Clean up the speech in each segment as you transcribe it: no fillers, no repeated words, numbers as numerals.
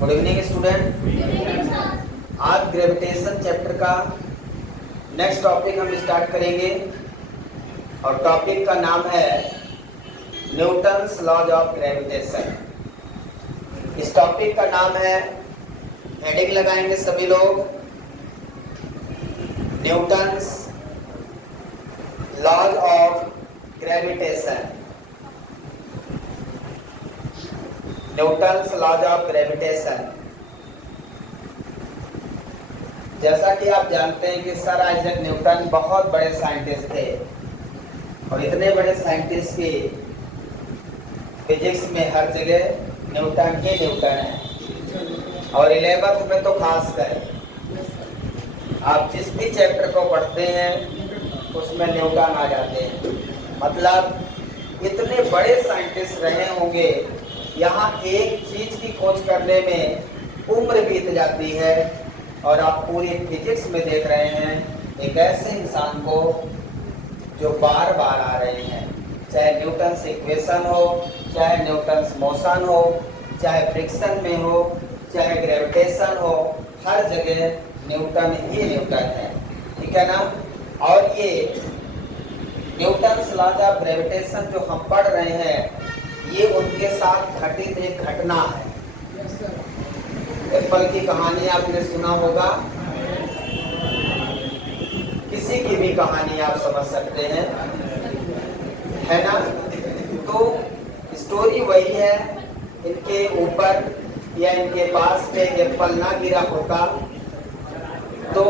Good evening student. आज gravitation chapter का next topic हम स्टार्ट करेंगे और टॉपिक का नाम है न्यूटन्स लॉज ऑफ ग्रेविटेशन। इस टॉपिक का नाम है, हेडिंग लगाएंगे सभी लोग, Newton's laws of gravitation. Newton's laws of gravitation. जैसा कि आप जानते हैं कि सर आइजैक न्यूटन बहुत बड़े साइंटिस्ट थे और इतने बड़े साइंटिस्ट की फिजिक्स में हर जगह न्यूटन ही न्यूटन है और 11th में तो खास कर आप जिस भी चैप्टर को पढ़ते हैं उसमें न्यूटन आ जाते हैं। मतलब इतने बड़े साइंटिस्ट रहे होंगे, यहाँ एक चीज की खोज करने में उम्र बीत जाती है और आप पूरी फिजिक्स में देख रहे हैं एक ऐसे इंसान को जो बार बार आ रहे हैं, चाहे न्यूटन्स इक्वेशन हो, चाहे न्यूटन्स मोशन हो, चाहे फ्रिक्शन में हो, चाहे ग्रेविटेशन हो, हर जगह न्यूटन ही न्यूटन है। ठीक है ना। और ये न्यूटन्स लॉज ऑफ ग्रेविटेशन जो हम पढ़ रहे हैं, ये उनके साथ घटित एक घटना है। एप्पल की कहानी आपने सुना होगा, किसी की भी कहानी आप समझ सकते हैं, है ना। तो स्टोरी वही है, इनके ऊपर या इनके पास में एप्पल ना गिरा होता तो,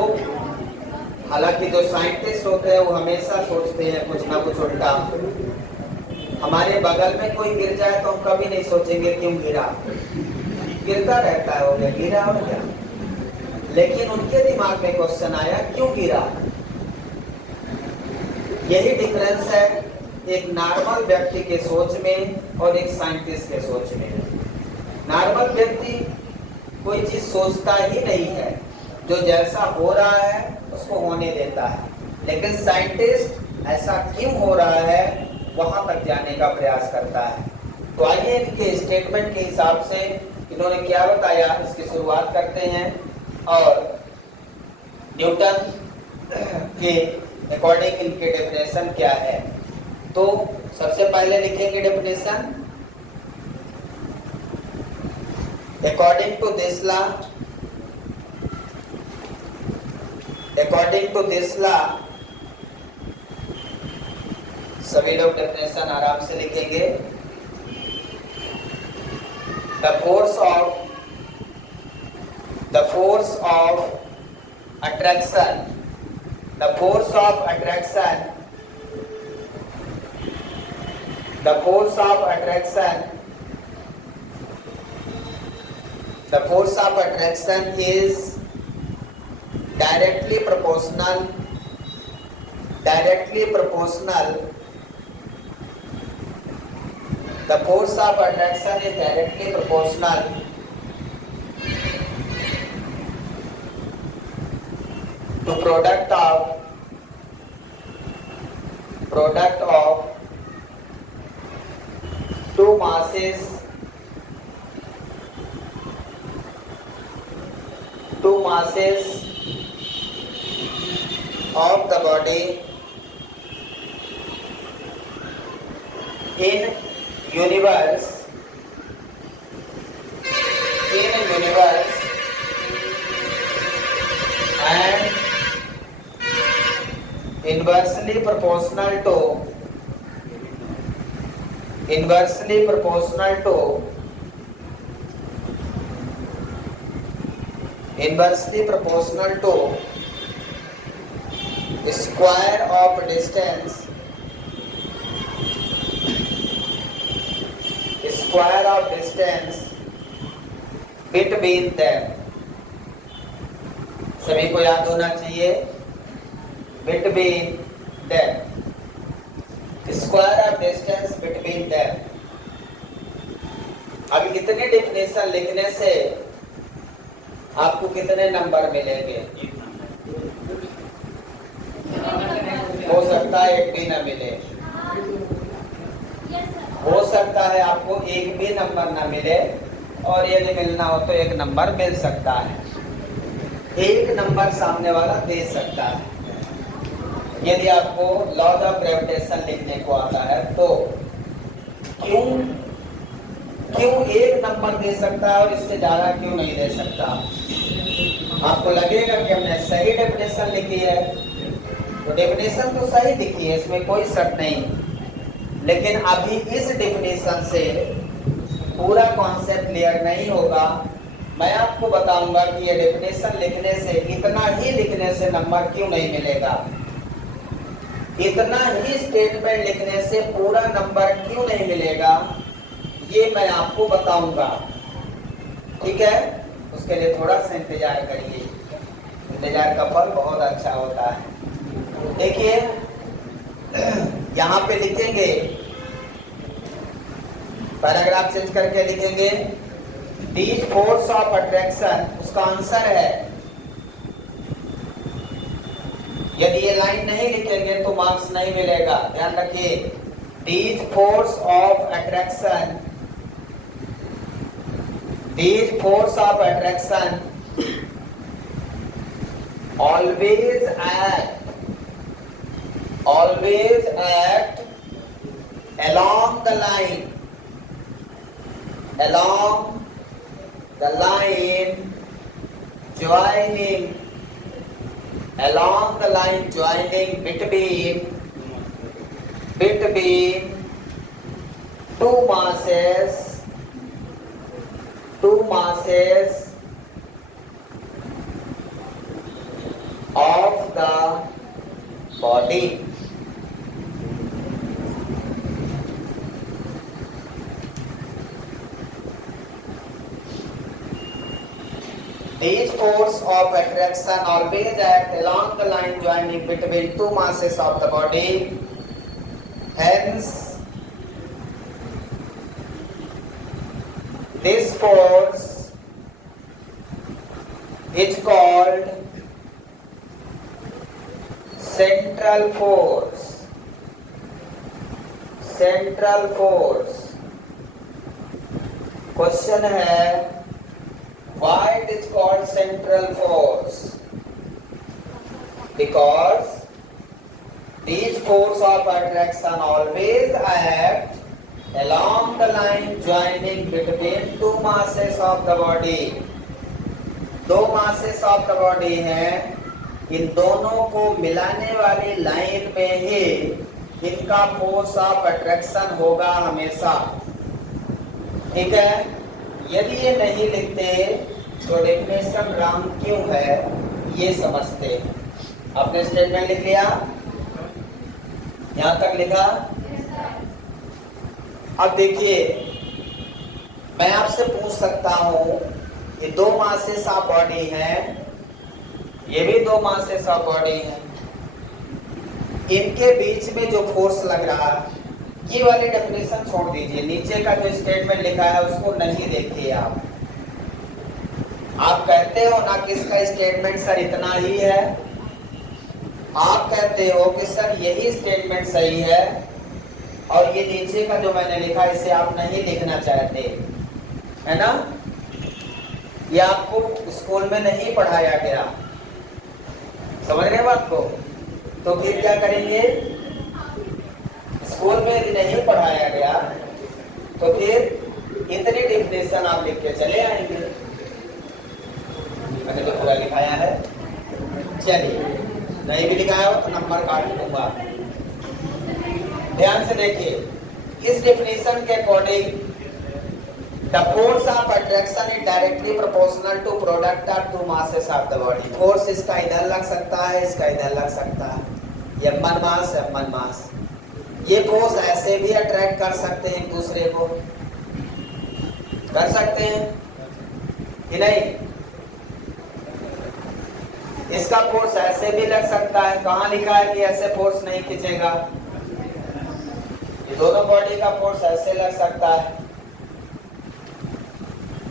हालांकि जो साइंटिस्ट होते हैं वो हमेशा सोचते हैं कुछ ना कुछ उल्टा। हमारे बगल में कोई गिर जाए तो हम कभी नहीं सोचेंगे क्यों गिरा, गिरता रहता है, हो गया गिरा हो गया। लेकिन उनके दिमाग में क्वेश्चन आया क्यों गिरा। यही डिफरेंस है एक नॉर्मल व्यक्ति के सोच में और एक साइंटिस्ट के सोच में। नॉर्मल व्यक्ति कोई चीज सोचता ही नहीं है, जो जैसा हो रहा है उसको होने देता है। लेकिन साइंटिस्ट ऐसा क्यों हो रहा है वहां तक जाने का प्रयास करता है। तो आइए इनके स्टेटमेंट के हिसाब से इन्होंने क्या बताया, इसकी शुरुआत करते हैं और न्यूटन के अकॉर्डिंग इनके डेफिनेशन क्या है। तो सबसे पहले लिखेंगे definition, according to this law, सभी लोग डेफिनेशन आराम से लिखेंगे। The force of attraction is directly proportional The force of attraction is directly proportional to product of two masses of the body in universe and inversely proportional to square of distance between them। सभी को याद होना चाहिए, between them, square of distance between them। अब इतने definition लिखने से आपको कितने नंबर मिलेंगे? हो सकता है एक भी ना मिले, हो सकता है आपको एक भी नंबर ना मिले, और यदि मिलना हो तो 1 नंबर मिल सकता है, 1 नंबर सामने वाला दे सकता है। यदि आपको लॉज ऑफ ग्रेविटेशन लिखने को आता है तो क्यों 1 नंबर दे सकता है और इससे ज्यादा क्यों नहीं दे सकता? आपको लगेगा कि हमने सही डेफिनेशन लिखी है, तो डेफिनेशन तो सही लिखी है, इसमें कोई शक नहीं, लेकिन अभी इस डेफिनेशन से पूरा कॉन्सेप्ट क्लियर नहीं होगा। मैं आपको बताऊंगा कि ये डेफिनेशन लिखने से, इतना ही लिखने से नंबर क्यों नहीं मिलेगा, इतना ही स्टेटमेंट लिखने से पूरा नंबर क्यों नहीं मिलेगा, ये मैं आपको बताऊंगा। ठीक है, उसके लिए थोड़ा सा इंतजार करिए, इंतजार का फल बहुत अच्छा होता है। देखिए यहाँ पे लिखेंगे, पैराग्राफ चेंज करके लिखेंगे दीज फोर्स ऑफ अट्रैक्शन, उसका आंसर है, यदि ये लाइन नहीं लिखेंगे तो मार्क्स नहीं मिलेगा, ध्यान रखिए। These force of attraction, these force of attraction always act along the line joining between two masses of the body. These force of attraction always act along the line joining between two masses of the body. Hence, this force is called central force. Central force. Question है, why it is called central force? Because these force of attraction always act along the line joining between two masses of the body. दो masses of the body हैं, इन दोनों को मिलाने वाली line में ही इनका force of attraction होगा हमेशा। ठीक है, यदि ये नहीं लिखते तो डेफिनेशन रॉन्ग क्यों है ये समझते। आपने स्टेटमेंट लिख लिया, यहां तक लिखा। अब देखिए, मैं आपसे पूछ सकता हूं, ये दो मासेस ऑफ बॉडी हैं, ये भी दो मासेस ऑफ बॉडी हैं, इनके बीच में जो फोर्स लग रहा है, ये वाली डेफिनेशन छोड़ दीजिए, नीचे का जो स्टेटमेंट लिखा है उसको नहीं देखिए। आप कहते हो ना कि इसका स्टेटमेंट सर इतना ही है, आप कहते हो कि सर यही स्टेटमेंट सही है और ये नीचे का जो मैंने लिखा इसे आप नहीं लिखना चाहते, है ना? ये आपको स्कूल में नहीं पढ़ाया गया, समझ रहे बात को? तो फिर क्या करेंगे? स्कूल में यदि नहीं पढ़ाया गया तो फिर इतनी डेफिनेशन आप लिख के चले आएंगे। मैंने तो पूरा लिखाया है, चलिए, नहीं भी लिखाया हो तो नंबर काट दूंगा। ध्यान से देखिए, इस डेफिनेशन के according the force of attraction is directly proportional to product of two masses of the body. Force इसका इधर लग सकता है, इसका इधर लग सकता है, m1 मास m1 मास। ये फोर्स ऐसे भी अट्रैक्ट कर सकते हैं एक दूसरे को, कर सकते हैं कि नहीं? इसका फोर्स ऐसे भी लग सकता है, कहाँ लिखा है कि ऐसे फोर्स नहीं खींचेगा? ये दोनों बॉडी का फोर्स ऐसे लग सकता है,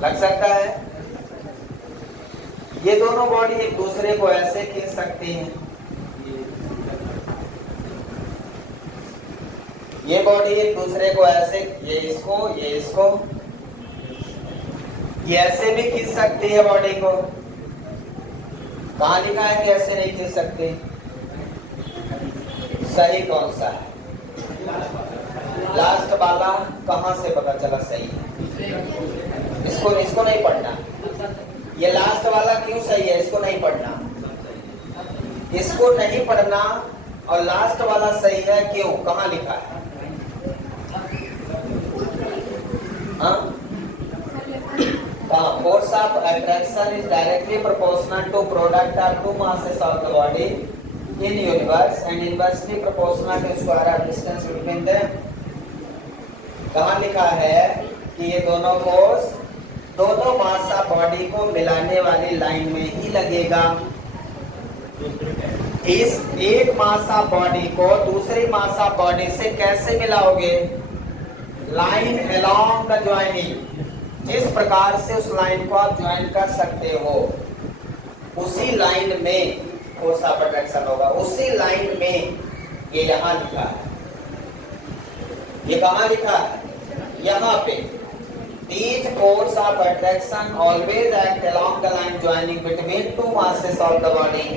लग सकता है। ये दोनों बॉडी एक दूसरे को ऐसे खींच सकती हैं, ये बॉडी एक दूसरे को ऐसे, ये इसको ये ऐसे भी खींच सकती है बॉडी को। कहाँ लिखा है कि ऐसे नहीं खींच सकती? सही कौन सा है? लास्ट वाला। कहाँ से पता चला सही है? इसको नहीं पढ़ना। ये लास्ट वाला क्यों सही है? इसको नहीं पढ़ना, इसको नहीं पढ़ना। और लास्ट वाला सही है क्यों? कहाँ लिखा है? Force of attraction is directly proportional to product of two masses of the body in universe and inversely proportional to square of distance between them। कहाँ लिखा है कि ये दोनों फोर्स दोनों मास ऑफ बॉडी को मिलाने वाली लाइन में ही लगेगा। इस एक मास ऑफ बॉडी को दूसरी मास ऑफ बॉडी से कैसे मिलाओगे? Line along the joining. जिस प्रकार से उस लाइन को आप ज्वाइन कर सकते हो उसी लाइन में फोर्स ऑफ अट्रैक्शन होगा। उसी लाइन में ये यहाँ लिखा है। ये कहाँ लिखा है? यहाँ पे। These force of attraction always act along the line joining between two masses of the body.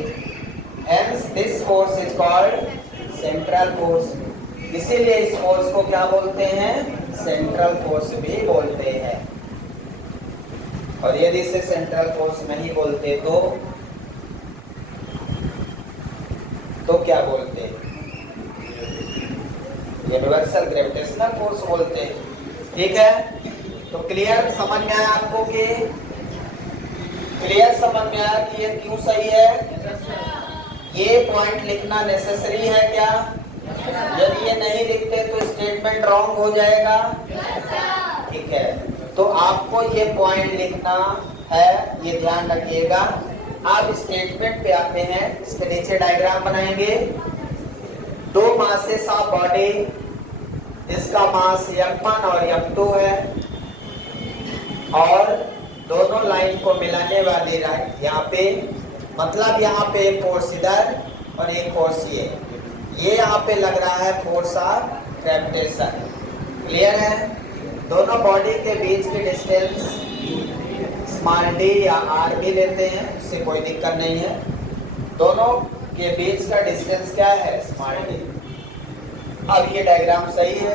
Hence this force is called central force। इसीलिए इस फोर्स को क्या बोलते हैं? सेंट्रल फोर्स भी बोलते हैं। और यदि इसे सेंट्रल फोर्स नहीं बोलते तो क्या बोलते हैं? यूनिवर्सल ग्रेविटेशनल फोर्स बोलते हैं। ठीक है, तो क्लियर समझ में आया आपको कि ये क्यों सही है? ये पॉइंट लिखना नेसेसरी है क्या? यदि ये नहीं लिखते तो स्टेटमेंट रॉन्ग हो जाएगा। ठीक है, तो आपको ये पॉइंट लिखना है, ये ध्यान रखिएगा। आप स्टेटमेंट पे आते हैं, इसके नीचे डायग्राम बनाएंगे। दो मासेस ऑफ बॉडी, इसका मास m1 और m2 है और दोनों लाइन को मिलाने वाली लाइन यहाँ पे, मतलब यहाँ पे एक फोर्स इधर और एक फोर्स ये यहाँ पे लग रहा है फोर्स ऑफ ग्रेविटेशन। क्लियर है? दोनों बॉडी के बीच की डिस्टेंस स्मॉल d या r भी लेते हैं, इससे कोई दिक्कत नहीं है। दोनों के बीच का डिस्टेंस क्या है? Small d। अब ये डायग्राम सही है।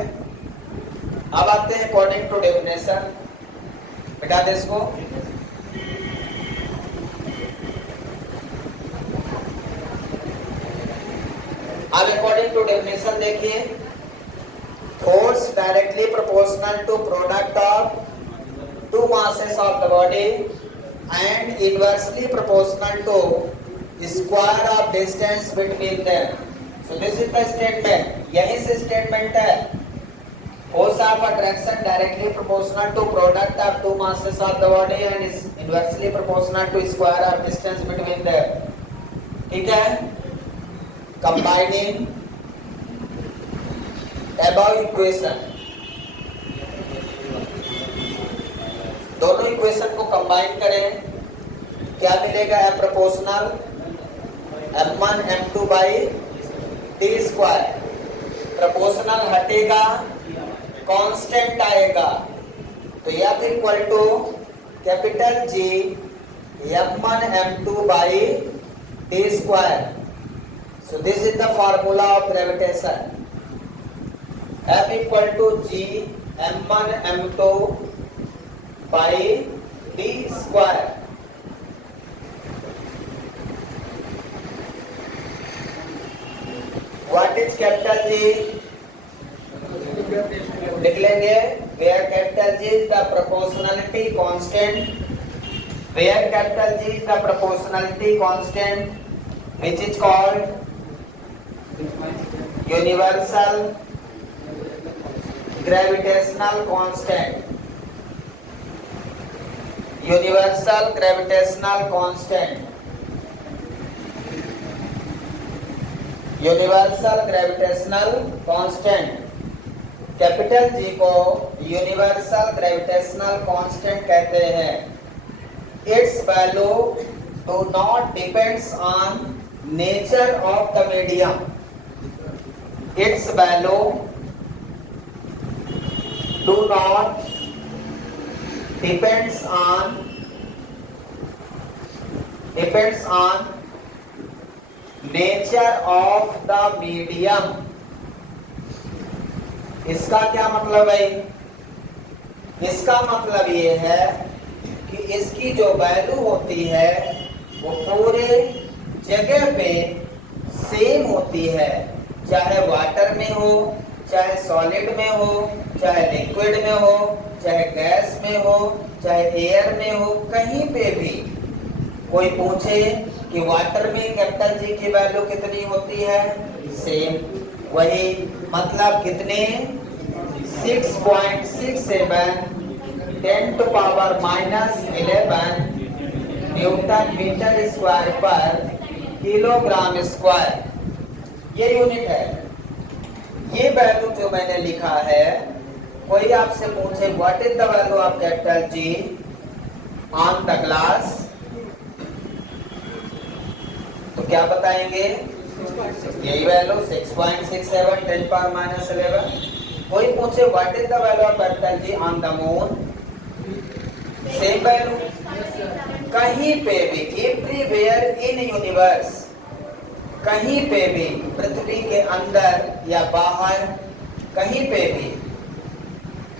अब आते हैं अकॉर्डिंग टू डेफिनेशन। बिठा दे इसको। अब अकॉर्डिंग टू डेफिनेशन देखिए, force directly proportional to product of two masses of the body and inversely proportional to square of distance between them। So this is the statement। यही से statement है। Force of attraction directly proportional to product of two masses of the body and is inversely proportional to square of distance between them। ठीक है? Combining above equation, दोनों equation को combine करें, क्या मिलेगा? है proportional m1 m2 by d square. Proportional हटेगा, constant आएगा, तो F equal to capital G m1 m2 by d square. So this is the formula of gravitation. F equal to G m1 m2 by d square. What is capital G? लिख लेंगे, where capital G is the proportionality constant, where capital G is the proportionality constant which is called universal gravitational constant। Universal gravitational constant, universal gravitational constant. Capital G को universal gravitational constant कहते हैं। It's value do not depends on nature of the medium. It's value do not depends on nature of the medium. इसका क्या मतलब है? इसका मतलब ये है कि इसकी जो वैल्यू होती है वो पूरे जगह पे सेम होती है, चाहे वाटर में हो, चाहे सॉलिड में हो, चाहे लिक्विड में हो, चाहे गैस में हो, चाहे एयर में हो, कहीं पे भी। कोई पूछे कि वाटर में कैपिटल जी की वैल्यू कितनी होती है? सेम। वही मतलब कितने? 6.67 10⁻11 न्यूटन मीटर स्क्वायर पर किलोग्राम स्क्वायर। ये यूनिट है। ये वैल्यू जो मैंने लिखा है, कोई आपसे पूछे what is the value of capital G on the glass, तो क्या बताएंगे? यही वैल्यू 6.67 10⁻11। कोई पूछे what is the value of capital G on the moon, same value. कहीं पे भी, एवरीवेयर इन यूनिवर्स, कहीं पे भी, पृथ्वी के अंदर या बाहर, कहीं पे भी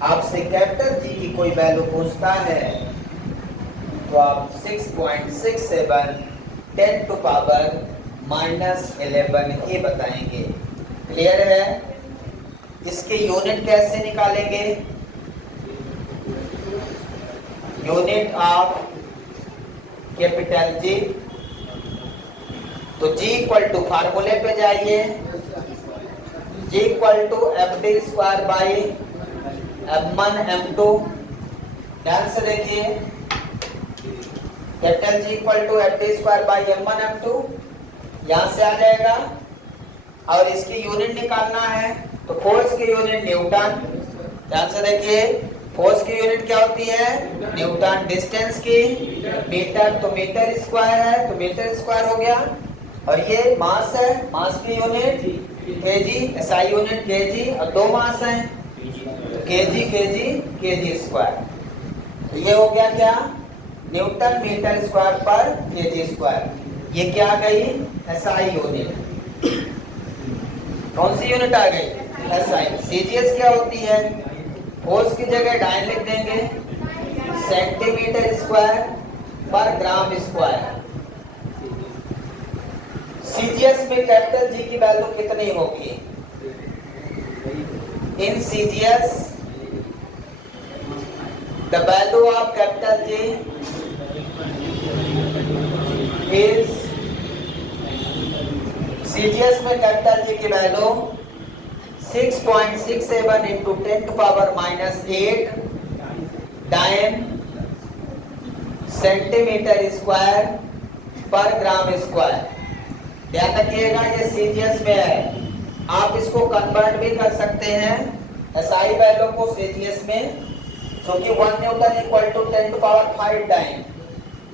आपसे कैपिटल जी की कोई वैल्यू पूछता है तो आप 6.67 10⁻11 ही बताएंगे। क्लियर है? इसके यूनिट कैसे निकालेंगे? यूनिट ऑफ कैपिटल जी, तो G इक्वल टू फार्मूले पे जाइए, G equal to FD square by M1 M2। ध्यान से देखिए, capital G equal to FD square by M1 M2 यहां से आ जाएगा। और इसकी यूनिट निकालना है तो फोर्स की यूनिट न्यूटन। ध्यान से देखिए, फोर्स की यूनिट क्या होती है? न्यूटन। डिस्टेंस की मीटर, तो मीटर स्क्वायर है तो मीटर स्क्वायर हो गया। और ये मास है, मास की unit KG, SI unit KG, और दो मास हैं तो केजी केजी केजी स्क्वायर। तो ये हो गया क्या? न्यूटन मीटर स्क्वायर पर केजी स्क्वायर। ये क्या आ गई? SI unit. कौन सी यूनिट आ गई? एसआई। सीजीएस क्या होती है? फोर्स की जगह डाइन लिख देंगे, सेंटीमीटर स्क्वायर पर ग्राम स्क्वायर। सीजीएस में कैपिटल जी की वैल्यू कितनी होगी? In CGS the value of capital G is, CGS में कैपिटल जी की वैल्यू 6.67 into 10⁻⁸ डायन सेंटीमीटर स्क्वायर पर ग्राम स्क्वायर। ध्यान रखिएगा ये सीजीएस में है। आप इसको कन्वर्ट भी कर सकते हैं एसआई वैल्यू को सीजीएस में, क्योंकि 1 न्यूटन इक्वल टू 10⁵ डायन,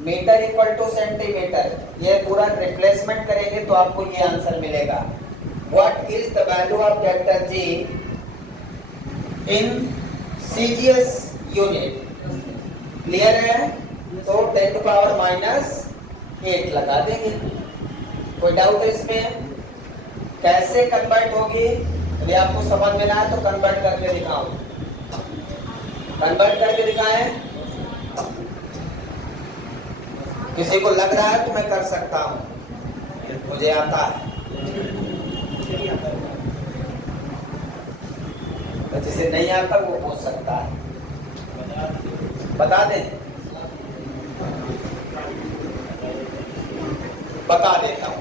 मीटर इक्वल टू सेंटीमीटर। ये पूरा रिप्लेसमेंट करेंगे तो आपको ये आंसर मिलेगा। What is the value of capital G in CGS unit? Clear है? तो 10⁻⁸ लगा देंगे। कोई डाउट है इसमें? कैसे कन्वर्ट होगी यदि आपको समझ में ना आए तो कन्वर्ट करके दिखाओ। कन्वर्ट करके दिखाएं। किसी को लग रहा है तो मैं कर सकता हूं, मुझे आता है। तो जिसे नहीं आता वो पूछ सकता है। बता दें? बता देता हूं।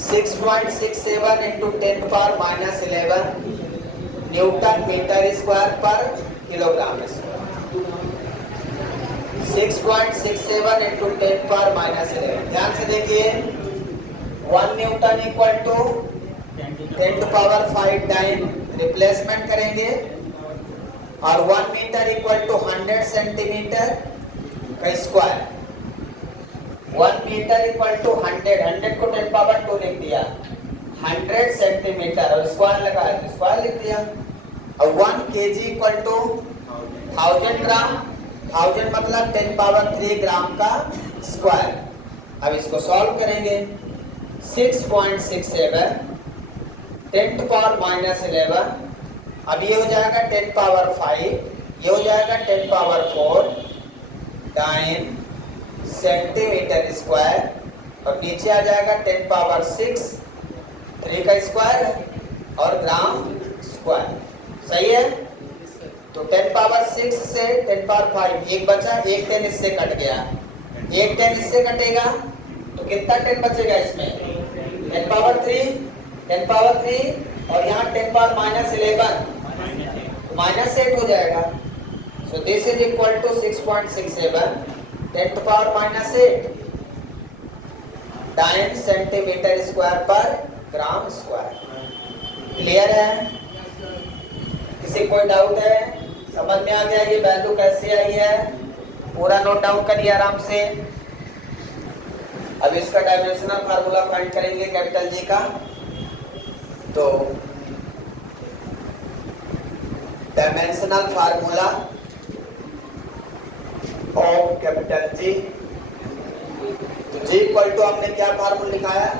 6.67 into 10⁻⁻11 न्यूटन मीटर स्क्वायर पर किलोग्राम स्क्वायर। 6.67 into 10⁻⁻11। ध्यान से देखिए, 1 newton equal to 10⁵ dyne, replacement करेंगे, और 1 मीटर इक्वल टू 100 सेंटीमीटर का स्क्वायर। 1 मीटर इक्वल टू 100 को 10⁻² लिख दिया, 100 सेंटीमीटर और स्क्वायर लगा तो स्क्वायर लिख दिया। अब 1 kg इक्वल टू 1000 ग्राम, 1000 मतलब 10 पावर 3 ग्राम का स्क्वायर। अब इसको सॉल्व करेंगे। 6.67 10 टू पावर माइनस 11, अब ये हो जाएगा 10 पावर 5, ये हो जाएगा 10 पावर 4 टाइम सेंटीमीटर स्क्वायर, और नीचे आ जाएगा 10 पावर 6 3 का स्क्वायर और ग्राम स्क्वायर। सही है। तो 10 पावर 6 से 10 पावर 5 एक बचा, एक 10 इससे कट गया, एक 10 इससे कटेगा तो कितना 10 बचेगा इसमें 10 पावर 3, 10 पावर 3 और यहाँ 10 पावर माइनस 11 माइनस 8 हो जाएगा। So this is equal to 6.67 10 to power minus 8 time centimetre square पर ग्राम स्क्वायर। क्लियर है? किसी कोई डाउट है? समझ में आ गया ये वैल्यू कैसे आई है? पूरा नोट डाउन करिए आराम से। अब इसका डायमेंशनल फार्मूला फाइंड करेंगे कैपिटल जी का। तो dimensional formula of capital G, तो जी इक्वल टू हमने क्या फार्मूला लिखा है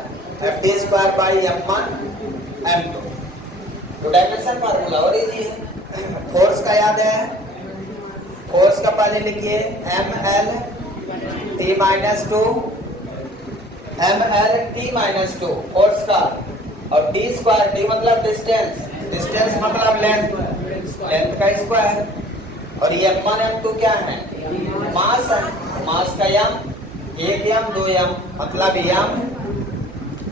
FD² बाई M1 M2। तो डायमेंशन फार्मूला और इजी है। फोर्स का याद है, फोर्स का पहले लिखिए ML T-2 ML T-2 force का, और D² D मतलब डिस्टेंस, डिस्टेंस मतलब लेंथ, लेंथ का स्क्वायर, और ये M1 M2 क्या है मास है, मास का m, एक m 2 m मतलब m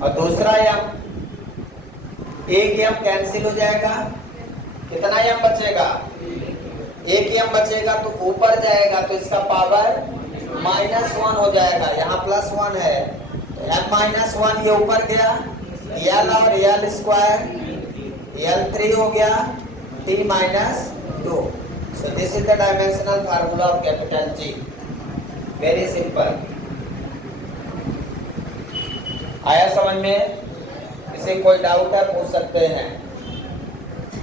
और दूसरा m, एक m कैंसिल हो जाएगा, कितना m बचेगा एक m बचेगा, तो ऊपर जाएगा तो इसका पावर -1 हो जाएगा, यहाँ +1 है तो m-1 ये ऊपर गया, l और l स्क्वायर l3 हो गया T-2। So this is the dimensional formula of capital G. Very simple. आया समझ में? किसी कोई डाउट है पूछ सकते हैं।